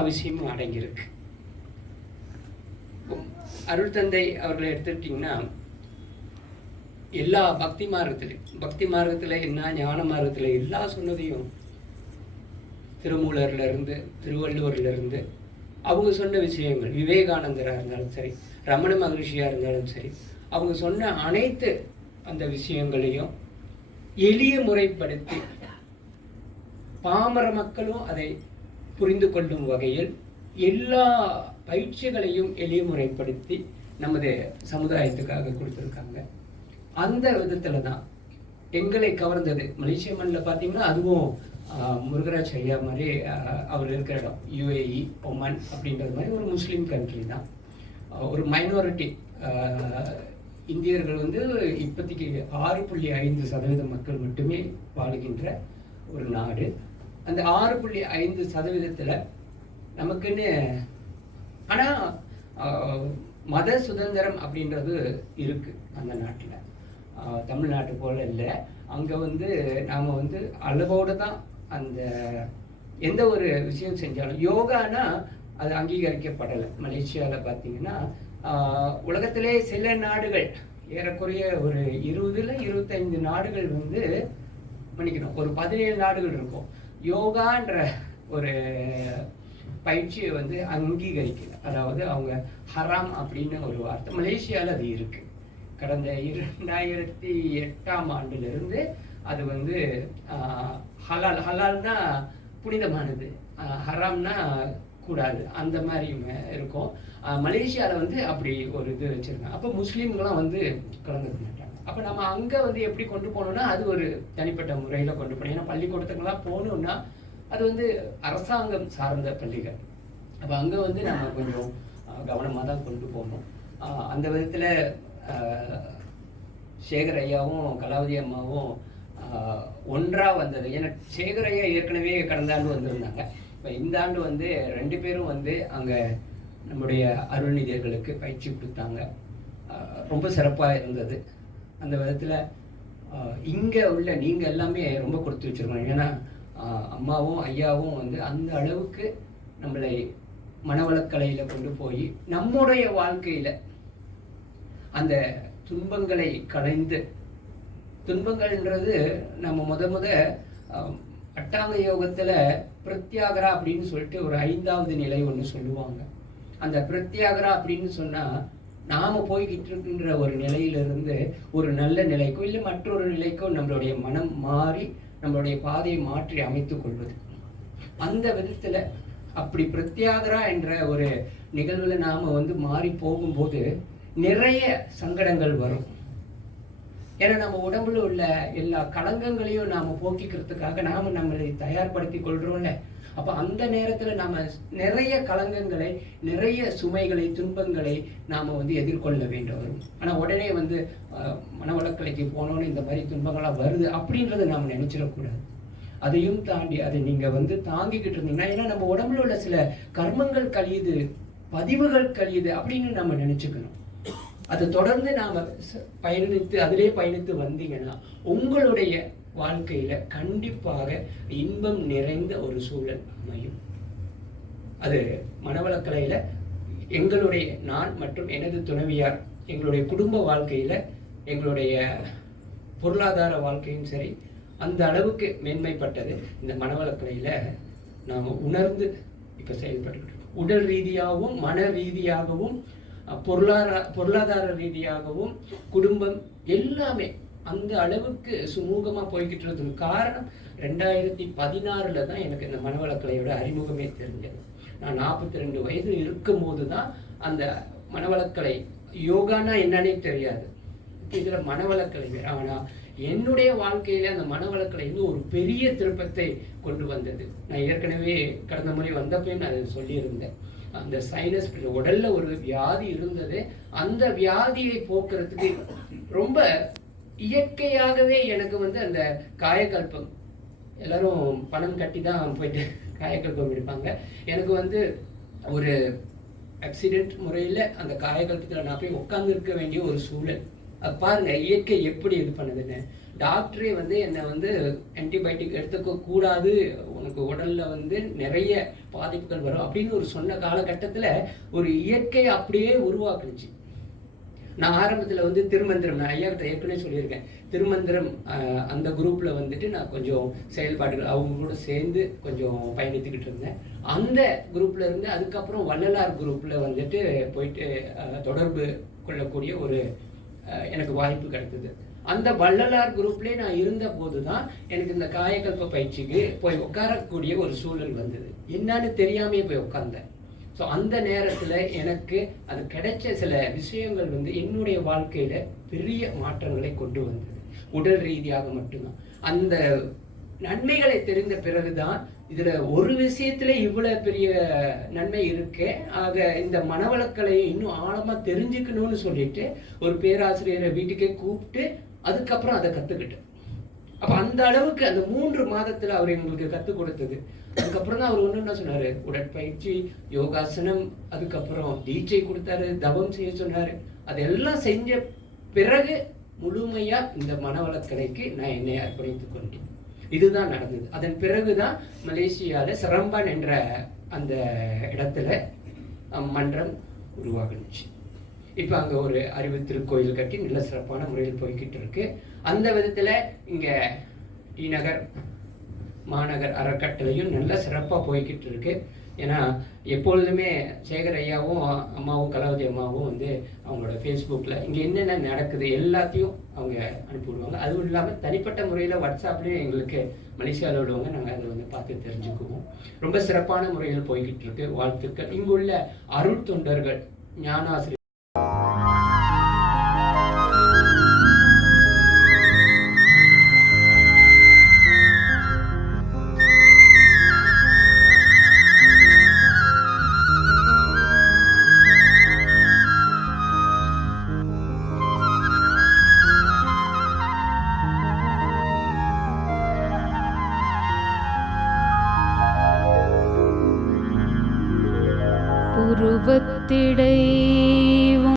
எல்லா விஷயமும் அடங்கியிருக்கு. அருள் தந்தை அவர்களை எடுத்துக்கிட்டிங்கன்னா எல்லா பக்தி மார்க்கத்திலையும் பக்தி மார்க்கத்தில் என்ன ஞான மார்க்கத்தில் எல்லா சொன்னதையும் திருமூலர்லேருந்து திருவள்ளுவர்லேருந்து திருவள்ளுவர்ல இருந்து அவங்க சொன்ன விஷயங்கள் விவேகானந்தராக இருந்தாலும் சரி ரமண மகரிஷியாக இருந்தாலும் சரி அவங்க சொன்ன அனைத்து அந்த விஷயங்களையும் எளிய முறைப்படுத்தி பாமர மக்களும் அதை புரிந்து கொள்ளும் வகையில் எல்லா பயிற்சிகளையும் எளிய முறைப்படுத்தி நமது சமுதாயத்துக்காக கொடுத்துருக்காங்க. அந்த விதத்தில் தான் எங்களை கவர்ந்தது. மலேசிய மண்ணில் பார்த்தீங்கன்னா அதுவும் முருகராஜ் ஐயா மாதிரி அவர் இருக்கிற இடம் யுஏஇ ஒமன் அப்படின்றது மாதிரி ஒரு முஸ்லீம் கண்ட்ரி தான். ஒரு மைனாரிட்டி இந்தியர்கள் வந்து இப்போதைக்கு ஆறு புள்ளி ஐந்து சதவீத மக்கள் மட்டுமே வாழுகின்ற ஒரு நாடு. அந்த ஆறு புள்ளி ஐந்து சதவீதத்தில் நமக்குன்னு ஆனால் மத சுதந்திரம் அப்படின்றது இருக்கு அந்த நாட்டில். தமிழ்நாட்டு போல இல்லை. அங்கே வந்து நாம் வந்து அளவோடு தான் அந்த எந்த ஒரு விஷயம் செஞ்சாலும் யோகானா அது அங்கீகரிக்கப்படலை. மலேசியாவில் பார்த்தீங்கன்னா ஆஹ், உலகத்திலே சில நாடுகள் ஏறக்குறைய ஒரு இருபதுல இருபத்தைந்து நாடுகள் வந்து மன்னிக்கணும் ஒரு பதினேழு நாடுகள் இருக்கும். யோகான்ற ஒரு பயிற்சியை வந்து அங்கீகரிக்கல. அதாவது அவங்க ஹராம் அப்படின்னு ஒரு வார்த்தை. மலேசியாவில் அது இருக்கு. கடந்த இரண்டாயிரத்தி எட்டாம் ஆண்டிலிருந்து அது வந்து ஹலால். ஹலால்னா புனிதமானது. ஹராம்னா கூடாது. அந்த மாதிரி இருக்கும். மலேசியாவில் வந்து அப்படி ஒரு இது வச்சுருக்காங்க. அப்போ முஸ்லீம்களாம் வந்து கலந்துக்க மாட்டாங்க. அப்போ நம்ம அங்கே வந்து எப்படி கொண்டு போகணும்னா அது ஒரு தனிப்பட்ட முறையில் கொண்டு போகணும். ஏன்னா பள்ளிக்கூடத்துக்கெல்லாம் போகணுன்னா அது வந்து அரசாங்கம் சார்ந்த பள்ளிகள். அப்போ அங்கே வந்து நம்ம கொஞ்சம் கவனமாக தான் கொண்டு போகணும். அந்த விதத்தில் சேகர் ஐயாவும் கலாவதி அம்மாவும் ஒன்றாக வந்தது. ஏன்னா சேகர் ஐயா ஏற்கனவே கடந்த ஆண்டு வந்திருந்தாங்க. இப்போ இந்த ஆண்டு வந்து ரெண்டு பேரும் வந்து அங்கே நம்முடைய அருள்நிதியர்களுக்கு பயிற்சி கொடுத்தாங்க. ரொம்ப சிறப்பாக இருந்தது. அந்த விதத்தில் இங்கே உள்ள நீங்கள் எல்லாமே ரொம்ப கொடுத்து வச்சுருக்கணும். ஏன்னா அம்மாவும் ஐயாவும் வந்து அந்த அளவுக்கு நம்மளை மனவளக்கலையில் கொண்டு போய் நம்முடைய வாழ்க்கையில் அந்த துன்பங்களை கலைந்து துன்பங்கள்ன்றது நம்ம முத முத அட்டாங்க யோகத்துல பிரத்யாகரா அப்படின்னு சொல்லிட்டு ஒரு ஐந்தாவது நிலை ஒன்று சொல்லுவாங்க. அந்த பிரத்யாகரா அப்படின்னு சொன்னா நாம போய்கிட்டு இருக்கின்ற ஒரு நிலையிலிருந்து ஒரு நல்ல நிலைக்கோ இல்லை மற்றொரு நிலைக்கோ நம்மளுடைய மனம் மாறி நம்மளுடைய பாதையை மாற்றி அமைத்துக் கொள்வது. அந்த விதத்துல அப்படி பிரத்யாகரா என்ற ஒரு நிகழ்வுல நாம வந்து மாறி போகும்போது நிறைய சங்கடங்கள் வரும். ஏன்னா நம்ம உடம்புல உள்ள எல்லா களங்கங்களையும் நாம போக்கிக்கிறதுக்காக நாம நம்மளை தயார்படுத்தி கொள்றோம்ல. அப்போ அந்த நேரத்தில் நம்ம நிறைய களங்கங்களை நிறைய சுமைகளை துன்பங்களை நாம் வந்து எதிர்கொள்ள வேண்டும். வரும் ஆனால் உடனே வந்து மனவளக்கலைக்கு போனோன்னு இந்த மாதிரி துன்பங்கள்லாம் வருது அப்படின்றத நாம் நினச்சிடக்கூடாது அதையும் தாண்டி அதை நீங்கள் வந்து தாங்கிக்கிட்டு இருந்தீங்கன்னா ஏன்னா நம்ம உடம்புல உள்ள சில கர்மங்கள் கழியுது பதிவுகள் கழியுது அப்படின்னு நம்ம நினச்சிக்கணும். அதை தொடர்ந்து நாம பயணித்து அதிலே பயணித்து வந்தீங்கன்னா உங்களுடைய வாழ்க்கையில் கண்டிப்பாக இன்பம் நிறைந்த ஒரு சூழல் அமையும். அது மனவளக்கலையில் எங்களுடைய நான் மற்றும் எனது துணைவியார் எங்களுடைய குடும்ப வாழ்க்கையில் எங்களுடைய பொருளாதார வாழ்க்கையும் சரி அந்த அளவுக்கு மேன்மைப்பட்டது இந்த மனவளக்கலையில் நாம் உணர்ந்து இப்போ செயல்பட்டு உடல் ரீதியாகவும் மன ரீதியாகவும் பொருளாதார பொருளாதார ரீதியாகவும் குடும்பம் எல்லாமே அந்த அளவுக்கு சுமூகமாக போய்கிட்டு இருந்ததுக்கு காரணம் ரெண்டாயிரத்தி பதினாறில் தான் எனக்கு இந்த மனவளக்கலையோட அறிமுகமே தெரிஞ்சது. நான் நாற்பத்தி ரெண்டு வயது இருக்கும்போது தான் அந்த மனவளக்கலை யோகானா என்னன்னே தெரியாது. இதில் மனவளக்கலை வேறு. என்னுடைய வாழ்க்கையில அந்த மனவளக்கலை வந்து ஒரு பெரிய திருப்பத்தை கொண்டு வந்தது. நான் ஏற்கனவே கடந்த முறை வந்தப்பே நான் அதை சொல்லியிருந்தேன். அந்த சைனஸ் உடல்ல ஒரு வியாதி இருந்தது. அந்த வியாதியை போக்குறதுக்கு ரொம்ப இயற்கையாகவே எனக்கு வந்து அந்த காயக்கல்பம். எல்லாரும் பணம் கட்டி தான் போயிட்டு காயக்கல்பம் எடுப்பாங்க. எனக்கு வந்து ஒரு ஆக்சிடென்ட் முறையில் அந்த காயக்கல்பத்தில் நான் போய் உட்காந்து இருக்க வேண்டிய ஒரு சூழல். அது பாருங்க இயற்கை எப்படி இது பண்ணுதுன்னு. டாக்டரே வந்து என்னை வந்து ஆன்டிபயோட்டிக் எடுத்துக்க கூடாது உனக்கு உடல்ல வந்து நிறைய பாதிப்புகள் வரும் அப்படின்னு ஒரு சொன்ன காலகட்டத்தில் ஒரு இயற்கை அப்படியே உருவாக்குனுச்சு. நான் ஆரம்பத்தில் வந்து திருமந்திரம் நான் ஐயா கிட்ட ஏற்கனவே சொல்லியிருக்கேன். திருமந்திரம் அந்த குரூப்பில் வந்துட்டு நான் கொஞ்சம் செயல்பாடுகள் அவங்க கூட சேர்ந்து கொஞ்சம் பயணித்துக்கிட்டு இருந்தேன். அந்த குரூப்பில் இருந்து அதுக்கப்புறம் வள்ளலார் குரூப்பில் வந்துட்டு போயிட்டு தொடர்பு கொள்ளக்கூடிய ஒரு எனக்கு வாய்ப்பு கிடைத்தது. அந்த வள்ளலார் குரூப்லேயே நான் இருந்த போது தான் எனக்கு இந்த காயக்கல்ப பயிற்சிக்கு போய் உட்காரக்கூடிய ஒரு சூழல் வந்தது. என்னன்னு தெரியாமே போய் உட்கார்ந்தேன். ஸோ அந்த நேரத்தில் எனக்கு அது கிடைச்ச சில விஷயங்கள் வந்து என்னுடைய வாழ்க்கையில் பெரிய மாற்றங்களை கொண்டு வந்தது. உடல் ரீதியாக மட்டும்தான். அந்த நன்மைகளை தெரிந்த பிறகுதான் இதில் ஒரு விஷயத்துல இவ்வளோ பெரிய நன்மை இருக்கு. ஆக இந்த மனவளக்கலை இன்னும் ஆழமாக தெரிஞ்சுக்கணும்னு சொல்லிட்டு ஒரு பேராசிரியரை வீட்டுக்கே கூப்பிட்டு அதுக்கப்புறம் அதை கற்றுக்கிட்டேன் அப்ப அந்த அளவுக்கு அந்த மூன்று மாதத்துல அவர் எங்களுக்கு கற்றுக் கொடுத்தது. அதுக்கப்புறம் தான் அவர் ஒன்று என்ன சொன்னாரு. உடற்பயிற்சி யோகாசனம் அதுக்கப்புறம் டீச்சை கொடுத்தாரு தவம் செய்ய சொன்னாரு. அதெல்லாம் செஞ்ச பிறகு முழுமையா இந்த மனவளக்கலைக்கு நான் என்னை அர்ப்பணித்துக் கொண்டேன். இதுதான் நடந்தது. அதன் பிறகுதான் மலேசியால சிரம்பன் என்ற அந்த இடத்துல மன்றம் உருவாகுனுச்சு. இப்போ அங்கே ஒரு அறிவு திருக்கோயில் கட்டி நல்ல சிறப்பான முறையில் போய்கிட்டு இருக்கு. அந்த விதத்தில் இங்கே டி நகர் மாநகர் அறக்கட்டளையும் நல்ல சிறப்பாக போய்கிட்டு இருக்கு. ஏன்னா எப்பொழுதுமே சேகர் ஐயாவும் அம்மாவும் கலாவதி அம்மாவும் வந்து அவங்களோட ஃபேஸ்புக்கில் இங்கே என்னென்ன நடக்குது எல்லாத்தையும் அவங்க அனுப்பிவிடுவாங்க. அதுவும் இல்லாமல் தனிப்பட்ட முறையில் வாட்ஸ்அப்லேயும் எங்களுக்கு மலேசியாவில் உள்ளவங்க நாங்கள் அதை வந்து பார்த்து தெரிஞ்சுக்குவோம். ரொம்ப சிறப்பான முறையில் போய்கிட்டு இருக்கு வாழ்த்துக்கள். இங்குள்ள அருள் தொண்டர்கள் ஞானாசிரியர்